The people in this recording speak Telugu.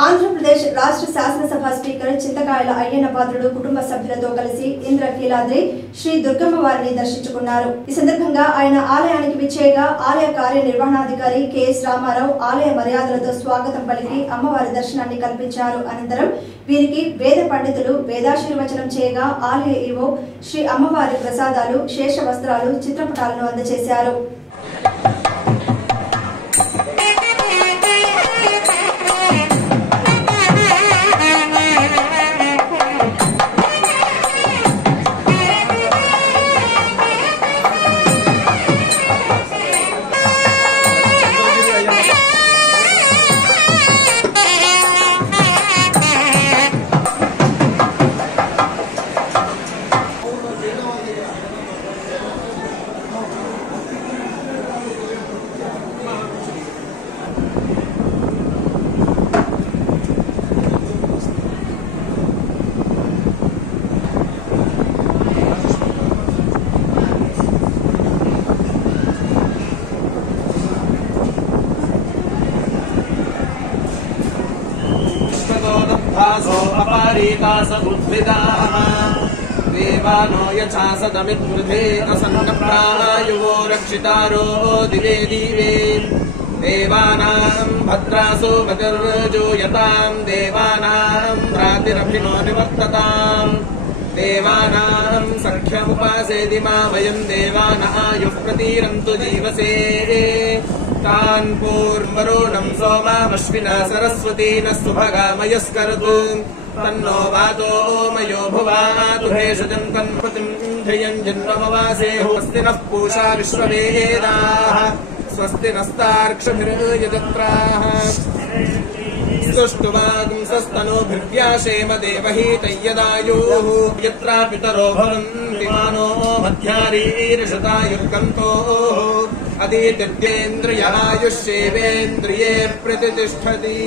ఆంధ్రప్రదేశ్ రాష్ట్ర శాసనసభ స్పీకర్ చింతకాయల అయ్యన్నపాత్రుడు కుటుంబ సభ్యులతో కలిసి ఇంద్రకీలాద్రి శ్రీ దుర్గమ్మ వారిని దర్శించుకున్నారు. ఈ సందర్భంగా ఆయన ఆలయానికి విచ్చేయగా ఆలయ కార్యనిర్వహణాధికారి కెఎస్ రామారావు ఆలయ మర్యాదలతో స్వాగతం పలికి అమ్మవారి దర్శనాన్ని కల్పించారు. అనంతరం వీరికి వేద పండితులు వేదాశీర్వచనం చేయగా ఆలయ ఈవో శ్రీ అమ్మవారి ప్రసాదాలు, శేష వస్త్రాలు, చిత్రపటాలను అందజేశారు. देवानो यथा सदमित्पृथे असन्नप्रायुवो रक्षितारो दिवे दिवे देवानां भद्रासो भगर्जूयतां देवानां भ्रातिरभिनो निवर्तताम् देवानां सख्यमुपासेदिमा वयं देवान आयुः प्रतीरन्तु जीवसे तान् पूर्वरुणं सोमामश्विना सरस्वती नः सुभगामयस्करतु तन्नो वातो मयो भुवातु भेषजं तन्पतिं धियं जन्ममवासे स्वस्ति नः पूषा विश्ववेदाः स्वस्ति नस्तार्क्ष्यभिर्यजत्राः स्तुष्टुवागुंसस्तनोभिर्व्याशेम देवहीतय्यदायुः यत्रा पितरो भवन्ति मानो मध्यारीर्षतायुर्गन्तोः अदितिर्येन्द्रियायुष्येवेन्द्रिये प्रतिष्ठति।